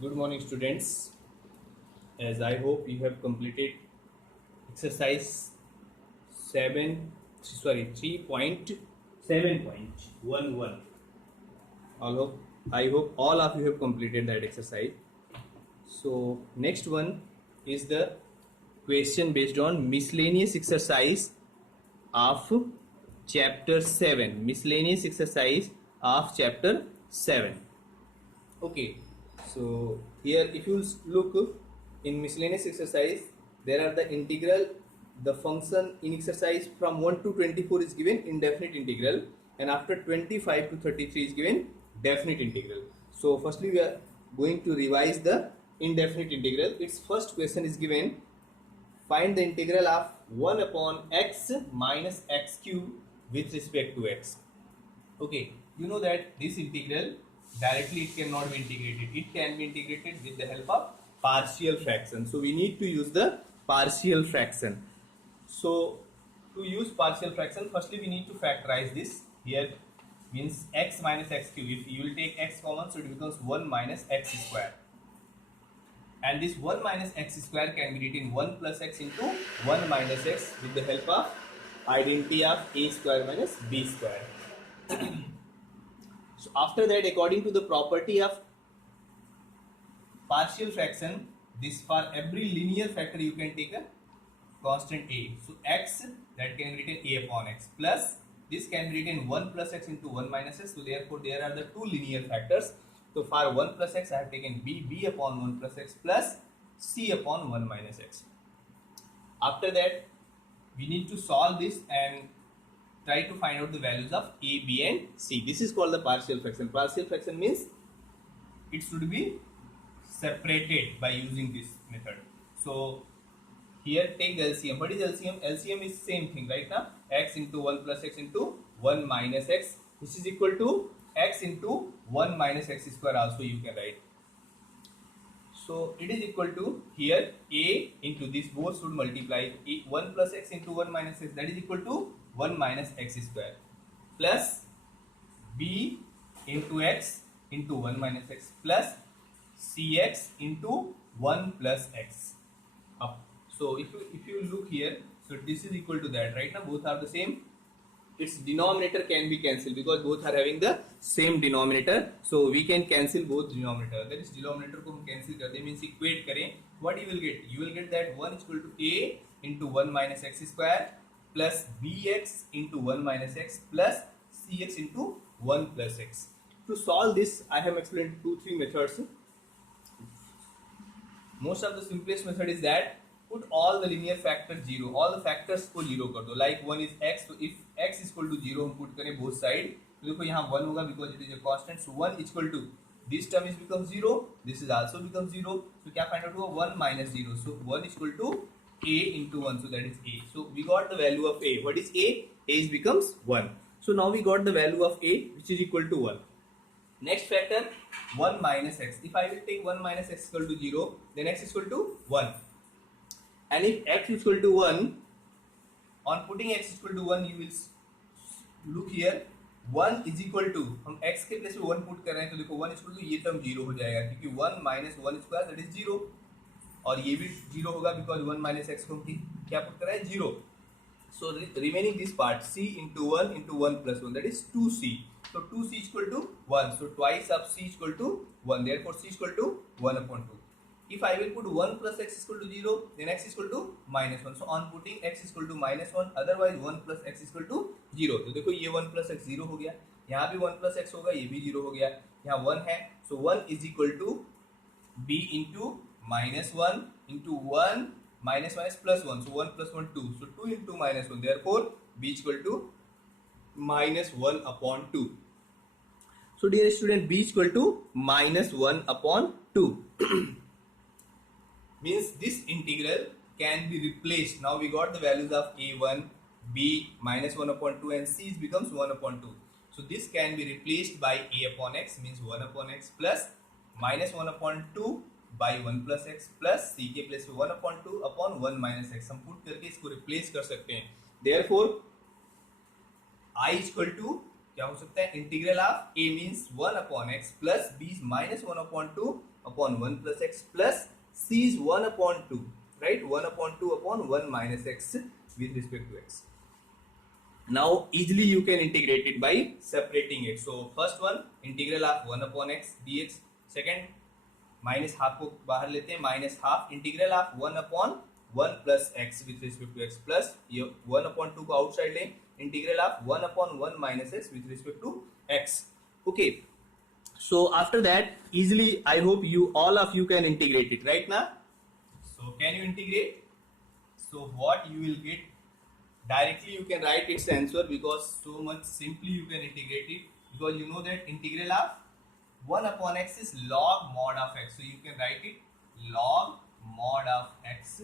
Good morning, students. As I hope you have completed exercise 3.7.11. I hope all of you have completed that exercise. So next one is the question based on miscellaneous exercise of chapter 7. Miscellaneous exercise of chapter 7. Okay, so here if you look in miscellaneous exercise, there are the integral, the function in exercise from 1 to 24 is given indefinite integral, and after 25 to 33 is given definite integral. So firstly we are going to revise the indefinite integral. Its first question is given, find the integral of 1 upon x minus x cube with respect to x. Okay, you know that this integral directly it cannot be integrated. It can be integrated with the help of partial fraction. So we need to use the partial fraction. So to use partial fraction, firstly we need to factorize this. Here means x minus x cube. If you will take x common, so it becomes 1 minus x square. And this 1 minus x square can be written 1 plus x into 1 minus x with the help of identity of a square minus b square. So after that, according to the property of partial fraction, this for every linear factor you can take a constant a. So x that can be written a upon x plus this can be written 1 plus x into 1 minus x. So therefore there are the two linear factors. So for 1 plus x I have taken b upon 1 plus x plus c upon 1 minus x. After that we need to solve this and try to find out the values of a, b and c. This is called the partial fraction. Partial fraction means it should be separated by using this method. So here take the LCM. What is LCM? LCM is same thing right now. X into 1 plus x into 1 minus x. This is equal to x into 1 minus x square also you can write. So it is equal to here a into this both should multiply 1 plus x into 1 minus x, that is equal to 1 minus x square plus b into x into 1 minus x plus cx into 1 plus x up. So if you look here, so this is equal to that right now, both are the same. Its denominator can be cancelled because both are having the same denominator, so we can cancel both denominator. That is denominator को हम cancel कर दें, means equate करें, what you will get that 1 is equal to a into 1 minus x square plus bx into 1 minus x plus cx into 1 plus x. To solve this I have explained 2-3 methods. Most of the simplest method is that put all the linear factors 0, all the factors को 0 कर दो. Like 1 is x, so if x is equal to 0 हम put करें both side, तो देखो यहाँ 1 होगा because it is a constant. So 1 is equal to this term is become 0, this is also become 0. So क्या find out हुआ 1 minus 0. So 1 is equal to a into 1, so that is a. So we got the value of a. What is a? A is becomes 1. So now we got the value of a which is equal to 1. Next factor 1 minus x. If I will take 1 minus x equal to 0, then x is equal to 1. And if x is equal to 1, on putting x is equal to 1, you will look here 1 is equal to, हम x के place में 1 put कर रहे हैं तो देखो 1 is equal to ये टर्म 0 हो जाएगा क्योंकि 1 minus 1 square that is 0 और ये भी 0 होगा because 1 minus x को हम क्या पुट कर रहे हैं 0. So remaining this part c into 1 plus 1 that is 2c. So 2c is equal to 1. So twice of c is equal to 1. Therefore c is equal to 1 upon 2. If I will put 1 plus x is equal to 0, then x is equal to minus 1. So on putting x is equal to minus 1, otherwise 1 plus x is equal to 0. तो देखो ये 1 plus x 0 हो गया, यहाँ भी 1 plus x होगा, ये भी 0 हो गया, यहाँ 1 है, so 1 is equal to b into minus 1 into 1 minus plus 1. So 1 plus 1 2. So 2 into minus 1. Therefore b is equal to minus 1 upon 2. So dear student, b is equal to minus 1 upon 2. Means this integral can be replaced. Now we got the values of a1, b minus 1 upon 2 and c becomes 1 upon 2. So this can be replaced by a upon x means 1 upon x plus minus 1 upon 2 by 1 plus x plus c के place में 1 upon 2 upon 1 minus x. हम पुट करके इसको रिप्लेस कर सकते हैं. Therefore I is equal to क्या हो सकता है, integral of a means 1/x plus b is -1/2 अपॉन 1 plus x plus c is 1/2, राइट, 1/2 अपॉन 1 minus x with respect to x. Now easily you can integrate it by separating it. So first one, integral of 1/x dx. Second, minus half को बाहर लेते हैं, minus half integral of 1/1 plus x with respect to x plus ये 1/2 को outside लें, integral of 1/1 minus x with respect to x. Okay, so after that easily I hope you all of you can integrate it right now. So can you integrate? So what you will get, directly you can write its answer because so much simply you can integrate it, because you know that integral of 1/x is log mod of x, so you can write it log mod of x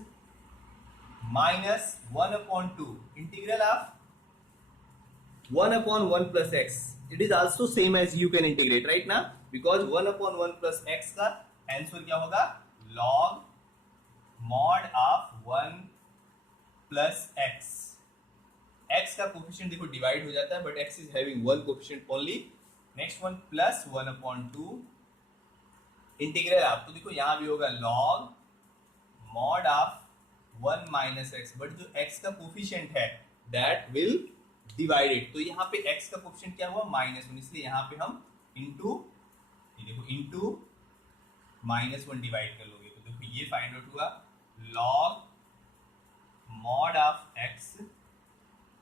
minus 1/2 integral of 1/1 plus x. It is also same as you can integrate right now, because 1/1 plus x का आंसर क्या होगा, log mod of 1 plus x. x का कोफिशिएंट देखो डिवाइड हो जाता है, but x is having one coefficient only. Next one plus 1/2 इंटीग्रल आप, तो देखो यहां भी होगा log mod of 1 minus x, but जो x का कोफिशिएंट है दैट विल डिवाइडेड, तो यहाँ पे x का कोफिशिएंट क्या हुआ, -1, इसलिए यहाँ पे हम इंटू, ये देखो इंटू -1 डिवाइड कर लोगे, तो देखो ये फाइंड आउट हुआ log mod of x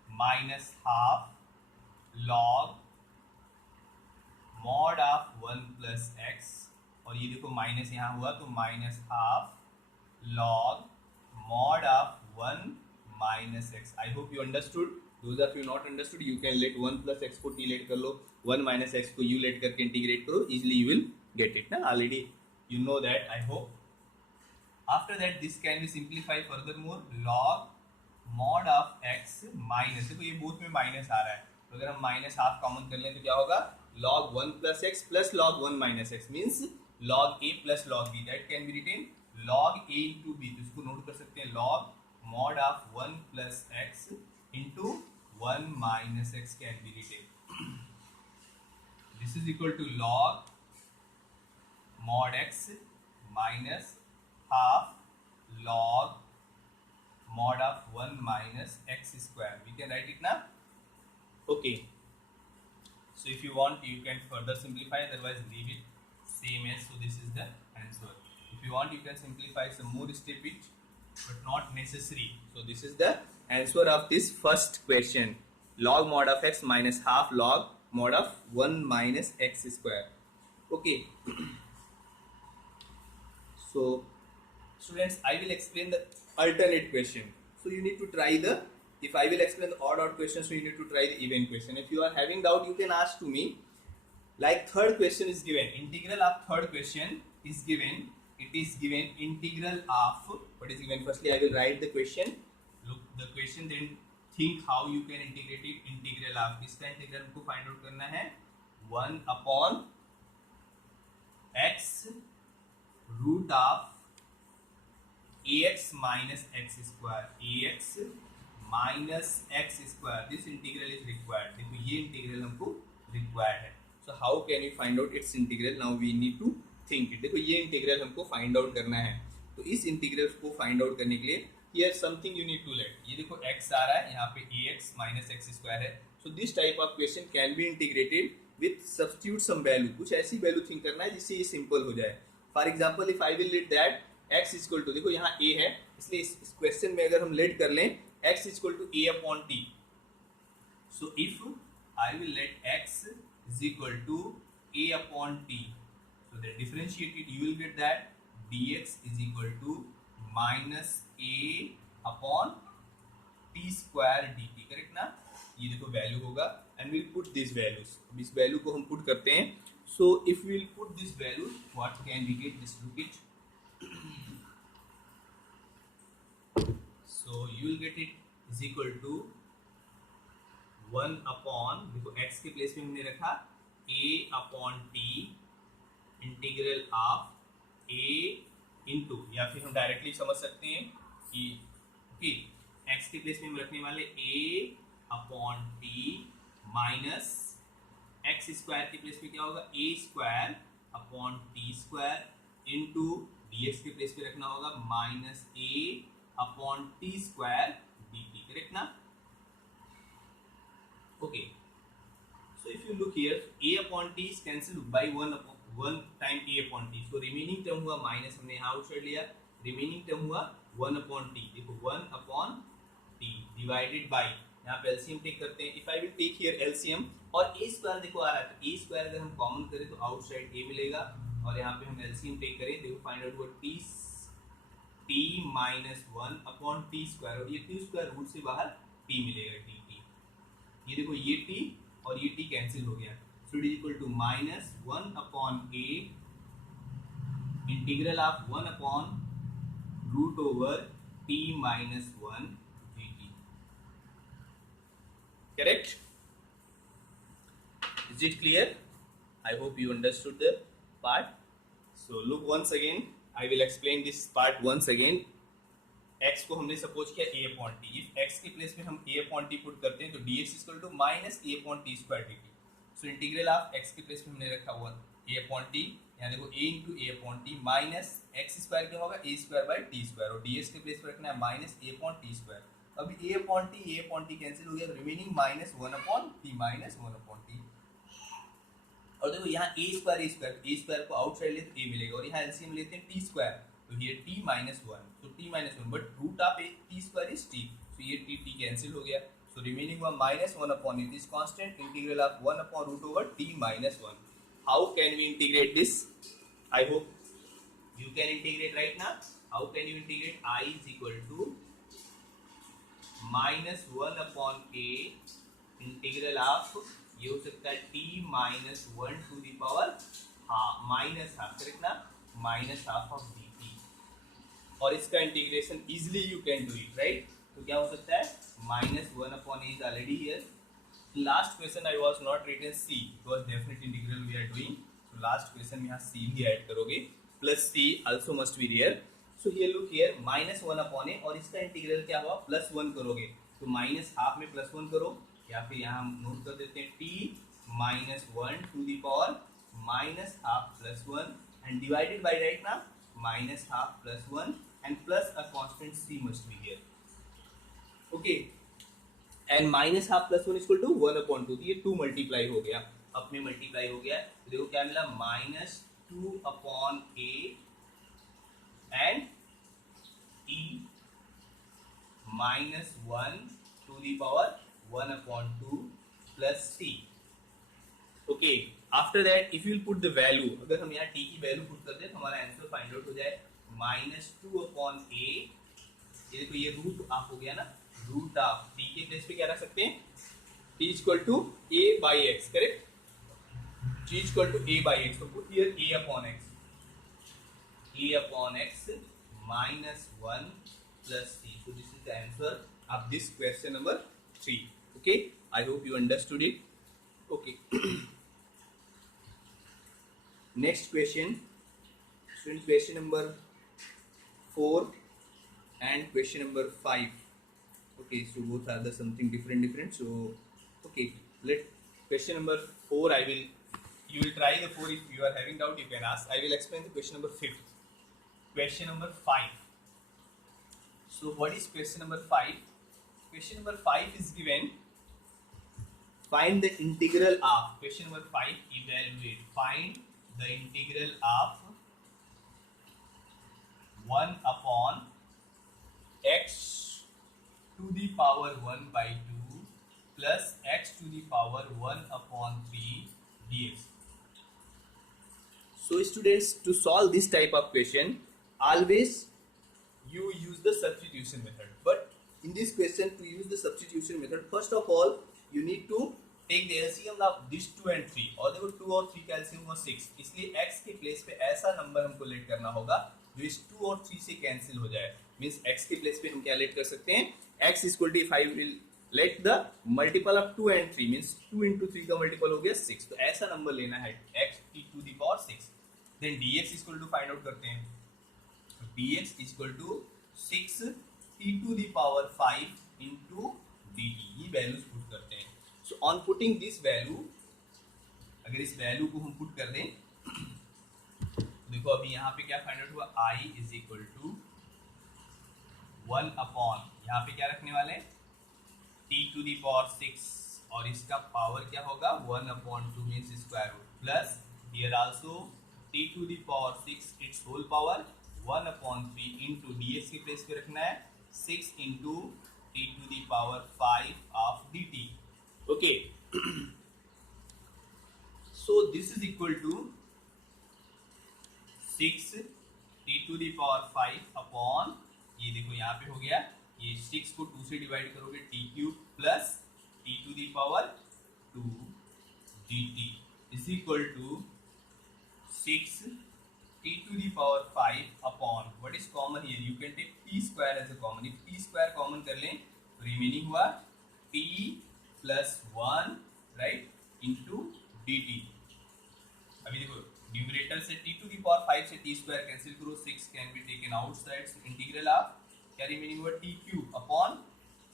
minus half log mod of 1 plus x, और ये देखो माइनस यहाँ हुआ तो minus half log mod of 1 minus x. I hope you understood. Those of you not understood you can let 1 plus x को t late कर लो, 1 minus x को u late करके इंटीग्रेट करो, easily you will get it ना. Already you know that, I hope. After that this can be simplify further more, log mod of x minus, देखो ये बोथ में माइनस आ रहा है, तो अगर हम माइनस हाफ कॉमन कर लें तो क्या होगा, log 1 plus x plus log 1 minus x means log a plus log b, that can be written log a into b. तो इसको नोट कर सकते हैं, log mod of 1 plus x into 1 minus x can be written. This is equal to log mod x minus half log mod of 1 minus x square. We can write it now. Okay. So if you want, you can further simplify. Otherwise, leave it same as. So this is the answer. If you want, you can simplify some more step it, but not necessary. So this is the answer of this first question. Log mod of x minus half log mod of 1 minus x square. Okay. So students, I will explain the alternate question. So you need to try the, if I will explain the odd question, so you need to try the even question. If you are having doubt, you can ask to me. Like third question is given, integral of third question is given, it is given integral of, what is given, firstly I will write the question, look the question, then think how you can integrate it. Integral of, इसका integral को find out करना है 1/x root of ax minus x square, ax minus x square, this integral is required. देखो ये इंटीग्रल हमको required है. So how can you find out its integral? Now we need to think it. देखो ये इंटीग्रल हमको find out करना है, तो इस इंटीग्रल को फाइंड आउट करने के लिए here something you need to let, ये देखो x आ रहा है, यहाँ पे ax minus x square है. So this type of question can be integrated with substitute some value. कुछ ऐसी वैल्यू थिंक करना है जिससे ये सिंपल हो जाए. For example if I will let that x equal to, देखो यहाँ a है, इसलिए इस क्वेश्चन में अगर हम लेट कर लें x equal to a upon t, so if I will let x is equal to a upon t, so that differentiated you will get that dx is equal to minus a upon t square dt, correct ना. ये देखो value होगा and will put this values, इस value को हम put करते हैं. So if will put this value, what can we get, this look it. So you will get it is equal to 1 upon, देखो x के प्लेस में हमने रखा a upon t integral of a into, या फिर हम डायरेक्टली समझ सकते हैं कि ओके x के प्लेस में हम रखने वाले a upon t minus X square के प्लेस पे क्या होगा A square upon T square into D X के प्लेस पे रखना होगा minus A upon T square D T, correct ना? Okay, so if you look here a upon t is cancelled by 1 time a upon t, so remaining term हुआ माइनस, हमने यहाँ आउटसाइड लिया, remaining term हुआ 1 upon t, देखो 1 upon t divided by, यहाँ पे LCM take करते हैं, if I will take here LCM और a स्क्वायर देखो आ रहा है, तो a स्क्वायर अगर हम कॉमन करें तो आउटसाइड a मिलेगा, और यहाँ पे हम एलसीएम टेक करें, देखो फाइंड आउट हुआ t minus 1 upon T square, और ये टी स्क्वायर रूट से बाहर t मिलेगा, टी, ये देखो ये t और ये t कैंसिल हो गया, so it is equal to minus 1 upon a integral of 1 upon root over t minus 1 dt, correct? Is it clear? I hope you understood the part. So look once again, I will explain this part once again. x को हमने suppose किया a upon t, if x के place में हम a upon T put करते हैं तो dx equal to minus a upon T square dt. So integral of x के प्लेस में हमने रखा हुआ a अपॉन टी, यहाँ देखो a into a upon T minus x square क्या होगा a square by T square, और dx के प्लेस पर रखना है minus a upon T square. अभी a अपॉन टी कैंसिल हो गया, तो remaining minus 1 upon T, minus 1 upon T. और देखो यहाँ a स्क्वायर को आउटसाइड ले तो a मिलेगा, और यहाँ एलसीएम लेते हैं टी स्क्वायर, तो ये t minus 1, so t minus 1, but root of a t square is t, so ये t कैंसिल हो गया, so रिमेनिंग हुआ minus 1 upon it is constant integral of 1 upon root over t minus 1. How can we integrate this? I hope you can integrate right ना. How can you integrate? i is equal to minus 1 upon a integral of, ये हो सकता है t minus 1 to the power minus half, correct ना, minus half of dt, और इसका integration easily you can do it, right? तो क्या हो सकता है minus 1 upon a is already here. Last question I was not written c because definite integral we are doing, तो last question में यहाँ c भी ऐड करोगे, plus c also must be there. So here look here minus 1 upon a, और इसका इंटीग्रल क्या हुआ प्लस 1 करोगे, तो माइनस हाफ में प्लस 1 करो, या फिर यहाँ हम नोट कर देते हैं t minus 1 to the power minus half plus 1 and divided by right ना minus half plus 1 and plus a constant c must be here. Okay, and minus half plus 1 is equal to 1 upon 2, ये 2 मल्टीप्लाई हो गया, अब में मल्टीप्लाई हो गया, तो देखो क्या मिला minus 2 upon a and e minus 1 to the power 1 upon 2 plus c. Okay, after that if you will put the value, अगर हम यहाँ t की वैल्यू पुट करते हैं तो हमारा आंसर फाइंड आउट हो जाए माइनस 2 अपॉन a, ये देखो ये रूट ऑफ हो गया ना, रूट ऑफ t के प्लेस पे क्या रख सकते हैं t equal to a by X, correct, t equal to a by X, तो put here a upon x minus 1 plus c, so this is the answer of this question number 3. okay, I hope you understood it. okay. Next question, students, question number 4 and question number 5. okay, so both are the something different, so okay, let question number 4 you will try the 4, if you are having doubt you can ask. I will explain the question number 5. Question number 5, so what is question number 5? Question number 5 is given, find the integral of, question number 5, evaluate, find the integral of 1 upon x to the power 1 by 2 plus x to the power 1 upon 3 dx. So students, to solve this type of question, always you use the substitution method, but in this question to use the substitution method, first of all you need to take the LCM of this 2 and 3, और देखो 2 और 3 का LCM हुआ 6, इसलिए x के place पे ऐसा नंबर हमको लेट करना होगा जो इस 2 और 3 से कैंसिल हो जाए, मींस x के प्लेस पे हम क्या लेट कर सकते हैं, x equal to, if I will let the multiple of 2 and 3 means 2 into 3 का मल्टीपल हो गया 6, तो ऐसा नंबर लेना है x to the power 6. Then dx equal to find out करते हैं, dx equal to 6 t to the power 5 into dt, ये वैल्यूज पुट करते हैं. So on putting this value, अगर इस वैल्यू को हम पुट कर दें, देखो अभी यहाँ पे क्या फाइंड आउट हुआ, i is equal to 1 upon, यहाँ पे क्या रखने वाले हैं, t टू दी पावर 6, और इसका पावर क्या होगा 1 upon 2 means square root, plus here also t to the power 6 it's whole power 1 upon 3 into dx के प्लेस पे रखना है 6 into t to the power 5 of dt. Okay, so this is equal to 6 t to the power 5 upon, ये देखो यहाँ पे हो गया, ये 6 को 2 से डिवाइड करोगे t cube plus t to the power 2 dt is equal to 6 t to the power 5 upon, what is common here, you can take t square as a common, if t square common कर लें तो remaining हुआ t plus 1 right into dt. अभी देखो न्यूमरेटर से t to the power 5 से t square cancel करो, 6 can be taken outside, so integral of क्या रिमेनिंग हुआ t cube upon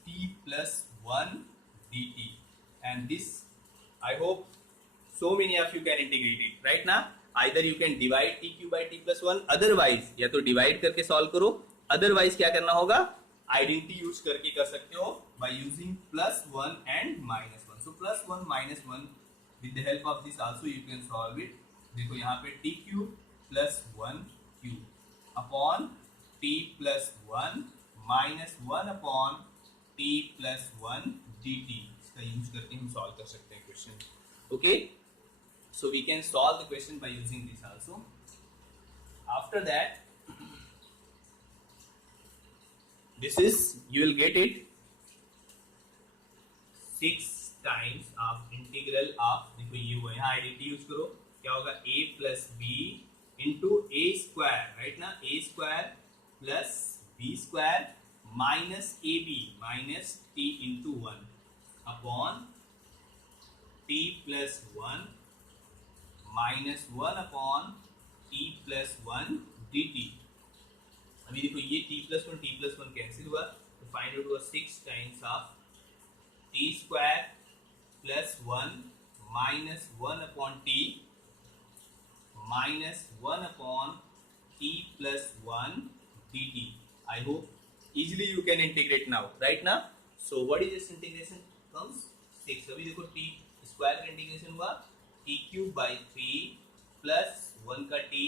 t plus 1 dt, and this I hope so many of you can integrate it right now. Either you can divide t cube by t plus 1, otherwise या तो डिवाइड करके सॉल्व करो, अदरवाइज क्या करना होगा, identity use करके कर सकते हो by using plus 1 and minus 1. So plus 1 minus 1 with the help of this also you can solve it. देखो यहाँ पे t cube plus 1 cube upon t plus 1 माइनस 1 अपॉन t प्लस 1 dt, इसका यूज करके हम सॉल्व कर सकते हैं question. Okay, so we can solve the question by using this also. After that, this is, you will get it 6 times of integral of, देखो ये हुआ, यहाँ आइडेंटिटी यूज करो, क्या होगा a plus b into a square, right ना, a square plus b square minus ab minus t into 1 upon t plus 1 माइनस 1 upon t plus 1 dt. अभी देखो ये t प्लस 1 कैंसिल हुआ, तो फाइंड आउट हुआ 6 times of t square plus 1 माइनस 1 upon t minus 1 upon t plus 1 dt. I hope easily you can integrate now, right now. So what is this integration comes 6. अभी देखो t square का integration हुआ t cube by 3 plus 1 का t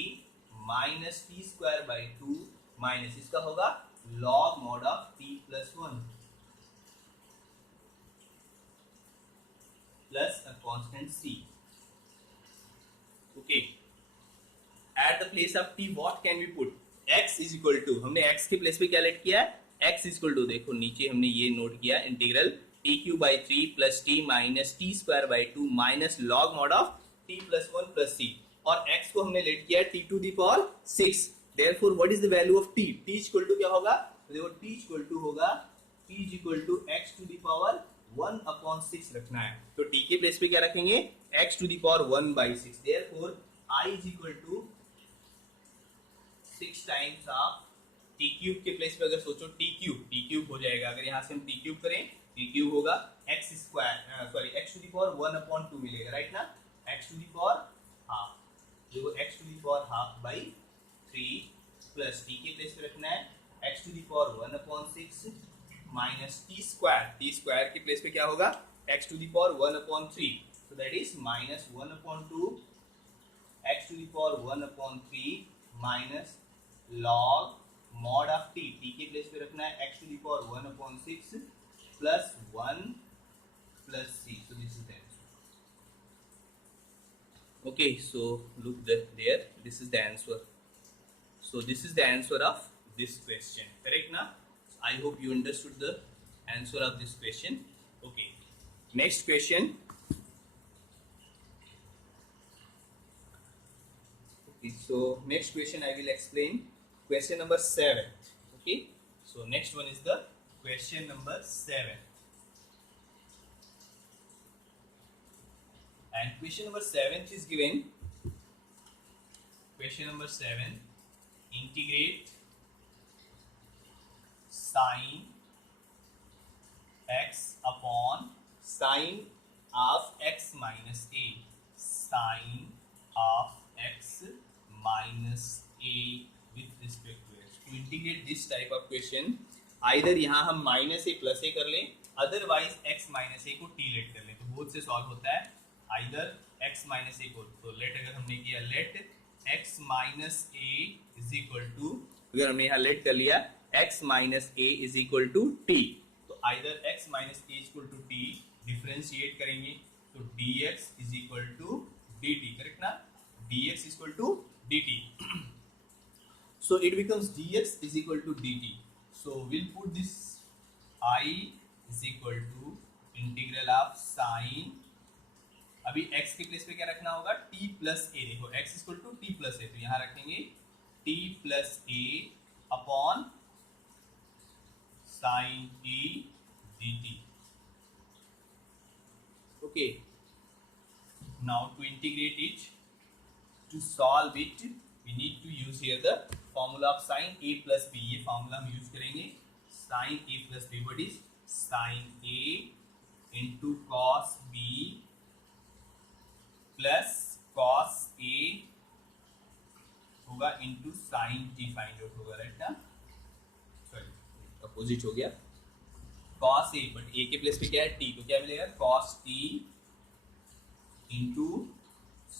minus t square by 2 minus इसका होगा log mod of t plus 1 plus a constant c. Okay, at the place of t what can we put, x is equal to, हमने x के place पे क्या लेट किया है, x is equal to, देखो नीचे हमने ये नोट किया integral t cube by 3 plus t minus t square by 2 minus log mod of t plus 1 plus c, और x को हमने लेट किया t to the power 6. Therefore what is the value of t, t equal to क्या होगा, तो देखो t equal to होगा t is equal to x to the power 1 upon 6 रखना है, तो t के प्लेस पे क्या रखेंगे x to the power 1 by 6. Therefore i is equal to 6 times of t cube के प्लेस पे अगर सोचो t क्यूब हो जाएगा, अगर यहाँ से हम t क्यूब करें t क्यूब होगा x square, sorry x to the power 1 upon 2 मिलेगा, राइट ना, x to the power half, देखो x to the power half by 3 plus t के प्लेस पे रखना है x to the power 1 upon 6 minus t square के place पे क्या होगा x to the power 1 upon 3, so that is minus 1 upon 2 x to the power 1 upon 3 minus log mod of t के place पे रखना है x to the power 1 upon 6 plus 1 plus c, so this is the answer. Okay, so look there, this is the answer. So this is the answer of this question, correct na? I hope you understood the answer of this question. Okay, next question. Okay, so next question I will explain question number 7. Okay, so next one is the question number 7, and question number 7 is given. Question number 7, integrate sine x upon sine of x minus a, sine of x minus a with respect to x. To integrate this type of question either यहाँ हम माइनस ए प्लस ए कर लें, otherwise x minus ए को T late कर लें, तो बोथ से सॉल्व होता है। आइदर एक्स माइनस ए को, तो लेट अगर हमने किया let X minus A is equal to, अगर हमने यहाँ लेट कर लिया X minus A is equal to T, तो either X minus A is equal to T, differentiate करेंगे तो dx is equal to dt, correct ना, dx is equal to dt, so it becomes dx is equal to dt, so we'll put this I is equal to integral of sin, अभी x के place पे क्या रखना होगा, t plus A, देखो x is equal to t plus A, तो यहाँ रखेंगे t plus A upon sin t dt, okay, now to integrate it, to solve it we need to use here the formula of sin a plus b, ये formula हम यूज करेंगे, sin a plus b, what is sin a into cos b plus cos a होगा into sin t find out होगा, राइट ना, sorry opposite हो गया, cos a but a के place पे क्या है t, तो क्या मिलेगा cos t into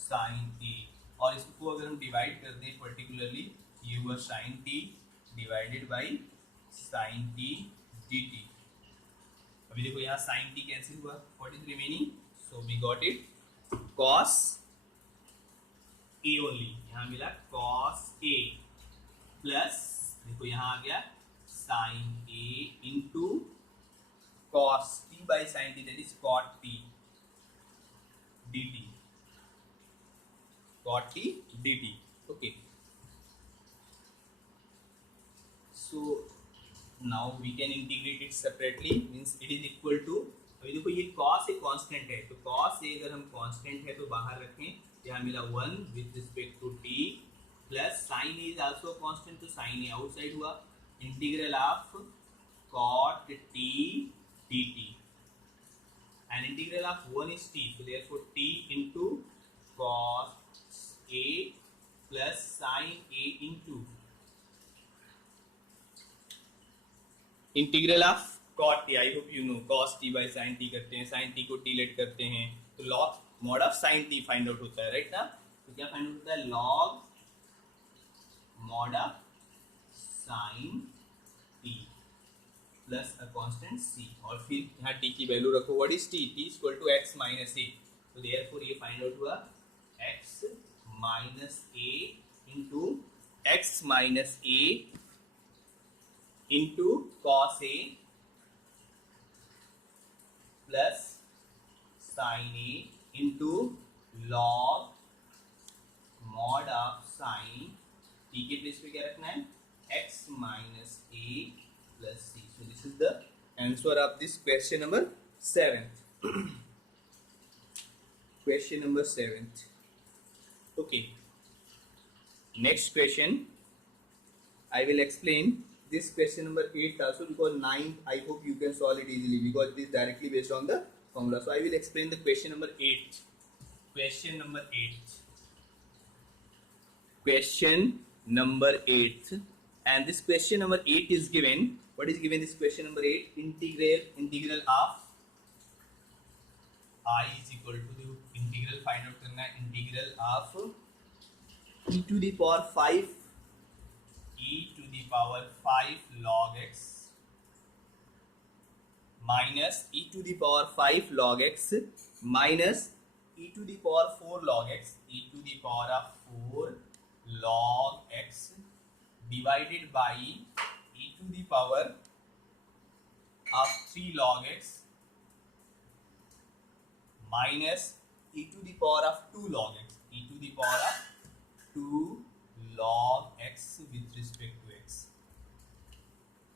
sin a, और इसको अगर हम डिवाइड कर दें पर्टिकुलरली, ये हुआ sin t divided by sin t dt, अभी देखो यहाँ sin t कैंसिल हुआ, what is remaining, so we got it cos a only, यहाँ मिला cos a प्लस देखो यहाँ आ गया sin a into cos t by sin t, that is cot t dt, cot t dt, okay, so now we can integrate it separately, means it is equal to, अभी देखो ये cos एक कांस्टेंट है, तो cos a अगर हम कांस्टेंट है तो बाहर रखें, यहाँ मिला 1 with respect to t, plus sin a is also constant, तो sin a आउटसाइड हुआ, integral of cot t dt, and integral of 1 is t, so therefore t into cos a plus sin a into integral of cot t, I hope you know cos t by sin t करते हैं, sin t को t late करते हैं, तो log mod of sin t find out होता है, राइट ना, तो क्या फाइंड आउट होता है log mod of sin t plus a constant c, और फिर यहाँ t की वैल्यू रखो, what is t, t is equal to x minus a, तो देयरफॉर ये फाइंड आउट हुआ x minus a into x minus a into cos a plus sin a into log mod of sin t के place पे क्या रखना है x minus a plus c. So this is the answer of this question number 7th. Question number 7th. Okay. Next question. I will explain this question number 8 also, because 9th I hope you can solve it easily because it is directly based on the formula. So I will explain the question number 8. Question number 8. Question number 8. And this question number 8 is given. What is given this question number 8? Integral of I is equal to the integral find out करना है, integral of e to the power 5 log x minus e to the power 5 log x minus e to the power 4 log x, e to the power of 4 log x divided by e to the power of 3 log x minus e to the power of 2 log x, e to the power of 2 log x with respect to x.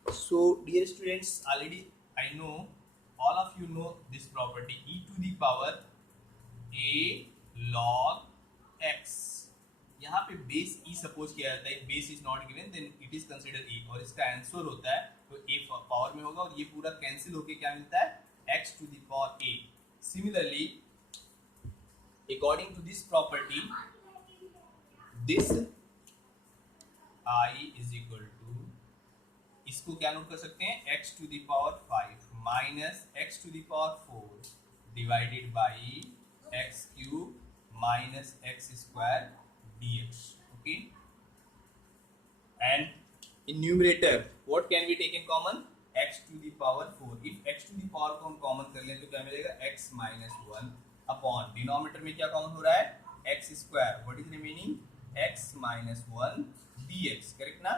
So dear students, already I know all of you know this property, e to the power a log x, यहाँ पे base e suppose किया जाता है, base is not given then it is consider e, और इसका आंसर होता है तो a पावर में होगा, और ये पूरा कैंसिल होके क्या मिलता है x to the power a. Similarly according to this property this I is equal to, इसको क्या नोट कर सकते हैं, x to the power 5 minus x to the power 4 divided by x cube minus x square dx. Okay, and in numerator what can we take in common, x to the power 4. if x to the power को हम कॉमन कर लें तो क्या मिलेगा, x minus 1 upon denominator में क्या कॉमन हो रहा है, x square, what is remaining, x minus 1 dx. Correct ना.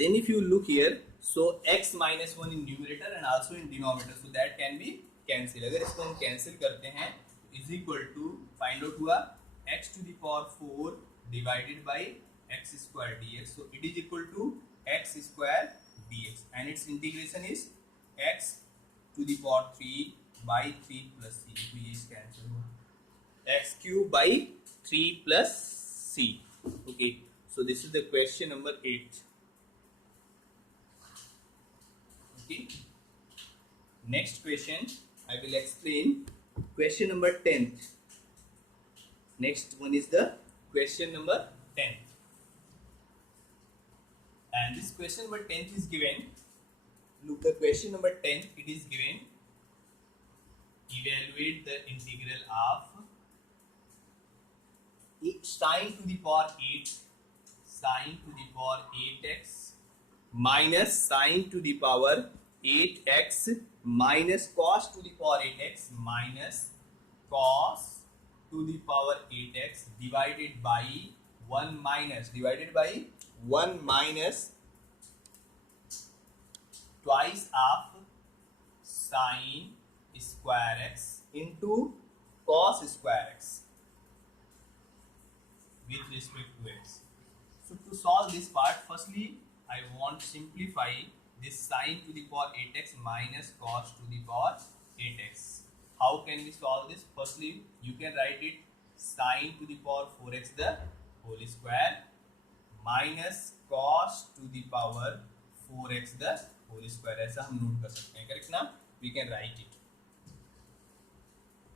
then if you look here, so x minus 1 in numerator and also in denominator, so that can be cancel. अगर इसको हम कैंसिल करते हैं is equal to, find out हुआ x to the power 4 divided by x square dx, so it is equal to x square dx and its integration is x to the power 3 by 3 plus c. तो ये कैंसिल हुआ, x cube by 3 plus c. okay, so this is the question number 8. okay, next question I will explain question number 10. next one is the question number 10, and this question number 10 is given. Look, the question number 10, it is given, evaluate the integral of sine to the power 8 sine to the power 8x minus sine to the power 8x minus cos to the power 8x minus cos to the power 8x divided by 1 minus twice of sine square x into cos square x with respect to x. So to solve this part, firstly I want to simplify this sine to the power 8x minus cos to the power 8x. How can we solve this? Firstly, you can write it sine to the power 4x the whole square minus cos to the power 4x the whole square. ऐसा हम नोट कर सकते हैं, करेक्ट ना. We can write it.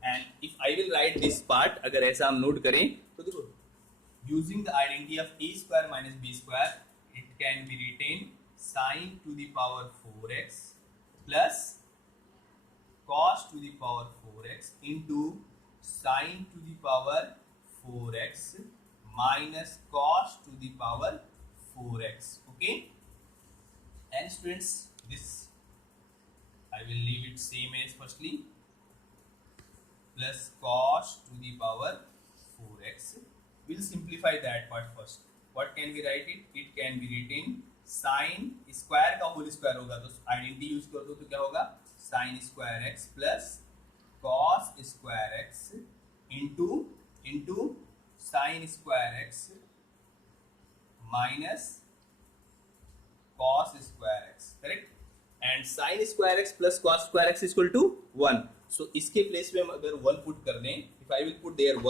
And if I will write this part, अगर ऐसा हम नोट करें तो देखो, using the identity of a square minus b square, it can be written sine to the power 4x plus cos to the power 4x into sine to the power 4x minus cos to the power 4x. okay, and students, this I will leave it same as firstly plus cos to the power 4x. we'll simplify that part first. what can we write it? it can be written sin square का whole square होगा तो identity use कर दो तो क्या होगा, sin square x plus cos square x into sin square x minus cos square x. Correct. And sin square x plus cos square x equal to 1. So इसके place में हम अगर 1 पुट कर दें, if I will put there 1,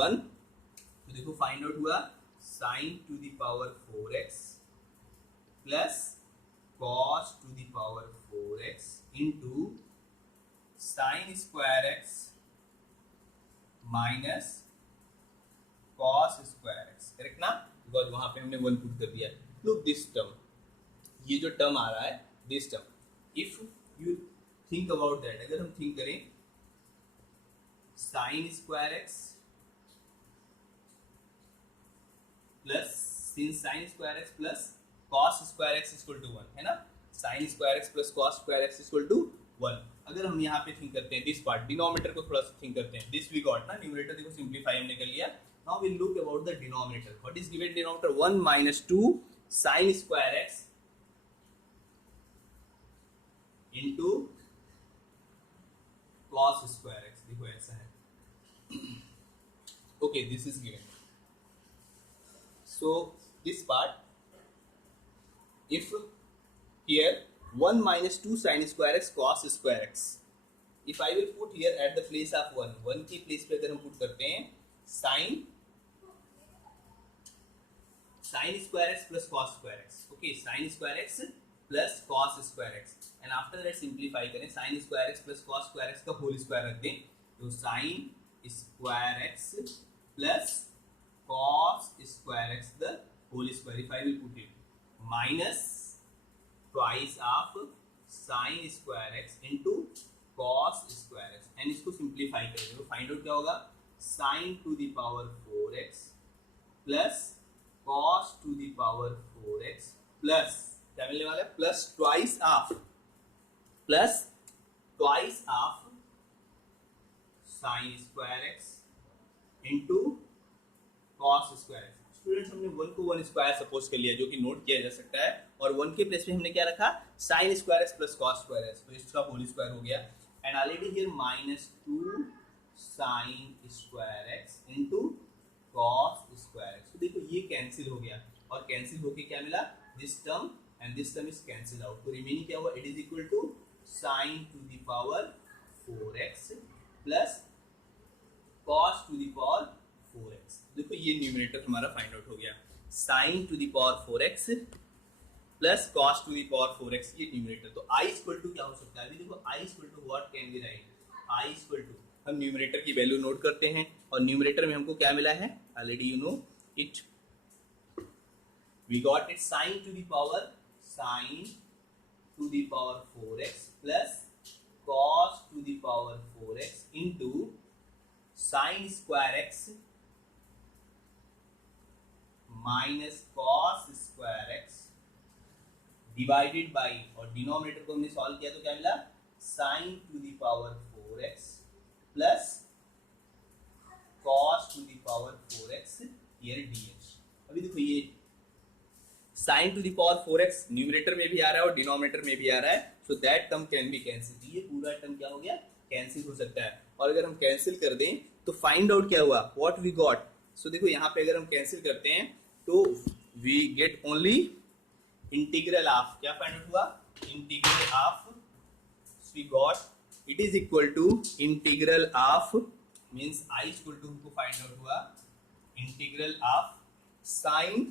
तो देखो find out हुआ sin to the power 4x plus cos to the power 4x into sin square x minus cos square x. Correct ना, बिकॉज वहां पे हमने 1 पुट कर दिया. लुक दिस टर्म, ये जो टर्म आ रहा है this term, if you think about that, अगर हम थिंक करें sin square x plus sin square x plus cos square x equal to 1 है ना, sin square x plus cos square x equal to 1. अगर हम यहाँ पे थिंक करते हैं दिस पार्ट, डिनोमिनेटर को थोड़ा सा थिंक करते हैं, दिस वी गॉट ना, न्यूमरेटर देखो सिंप्लीफाई हमने कर लिया. Now we look about the denominator. What is given denominator, 1 minus 2 sin square x into cos square x. देखो ऐसा है. okay, this is given. so this part, if here 1 minus 2 sin square x cos square x, if I will put here at the place of 1 की प्लेस पे अगर हम put करते हैं sin square x plus cos square x. okay, sin square x plus cos square x, and after that simplify करें sin square x plus cos square x का whole square रख दें, तो sin square x plus cos square x the whole square. If I will put it minus twice of sin square x into cos square x, and इसको simplify करेंगे तो find out क्या होगा, sin to the power 4x plus cos to the power 4x plus क्या मिलने वाला है, plus twice of sin square x into cos square x. Students हमने 1 को 1 स्क्वायर सपोज कर लिया जो कि नोट किया जा सकता है, और 1 के प्लेस में हमने क्या रखा, sin square x plus cos square x, तो इसका होल स्क्वायर हो गया. And already here -2 sin square x into cos square x. तो देखो ये कैंसिल हो गया, और कैंसिल होके क्या मिला, this term and this term is cancel out. तो रिमेनिंग क्या हुआ, it is equal to sin to the power 4x plus cos to the power 4x. देखो ये न्यूमरेटर हमारा फाइंड आउट हो गया, sin to the power 4x plus cos to the power 4x, ये न्यूमरेटर. तो i इक्वल टू क्या हो सकता है, अभी देखो i equal to what can be right, i equal to, हम न्यूमरेटर की वैल्यू नोट करते हैं, और न्यूमरेटर में हमको क्या मिला है, already you know it, we got it sin to the power 4x plus cos to the power 4x into sin square x minus cos square x divided by, और denominator को हमने सॉल्व किया तो क्या मिला, sin to the power 4x plus cos to the power 4x here dx. अभी देखो ये sin to the power 4x numerator में भी आ रहा है और डिनोमिनेटर में भी आ रहा है, so that term can be cancel. ये पूरा टर्म क्या हो गया, कैंसिल हो सकता है. और अगर हम कैंसिल कर दें तो फाइंड आउट क्या हुआ, व्हाट वी गॉट. सो देखो यहाँ पे अगर हम कैंसिल करते हैं तो we get only integral of, क्या फाइंड आउट हुआ, integral of, we got it is equal to integral of, means i equal to हमको फाइंड आउट हुआ integral of sin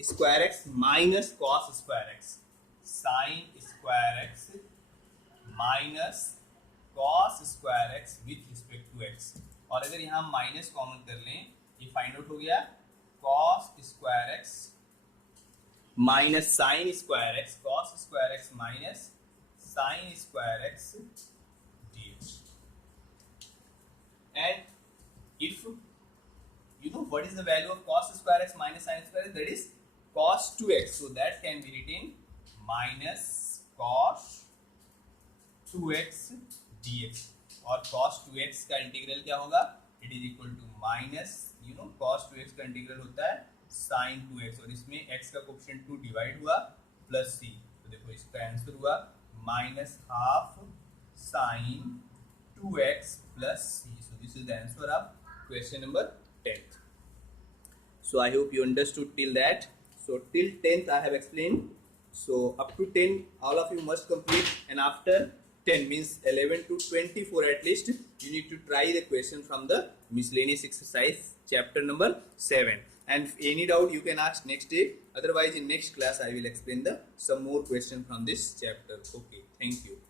square x minus cos square x, sin square x minus cos square x with respect to x. और अगर यहाँ minus common कर लें, ये find out हो गया cos square x minus sin square x, cos square x minus sin square x dx. And if you know what is the value of cos square x minus sin square x, that is cos 2x, so that can be written minus cos 2x dx. और cos 2x का integral क्या होगा, it is equal to minus, you know cos 2x का इंटीग्रल होता है sin 2x, और इसमें x का कोएफिशिएंट 2 डिवाइड हुआ प्लस c, तो देखो इसका आंसर हुआ minus half sin 2x plus c. So this is the answer of question number 10th. So I hope you understood till that. So till 10th I have explained. So up to 10 all of you must complete, and after 10 means 11 to 24 at least you need to try the question from the miscellaneous exercise chapter number 7. And if any doubt you can ask next day, otherwise in next class I will explain the some more question from this chapter. Okay, thank you.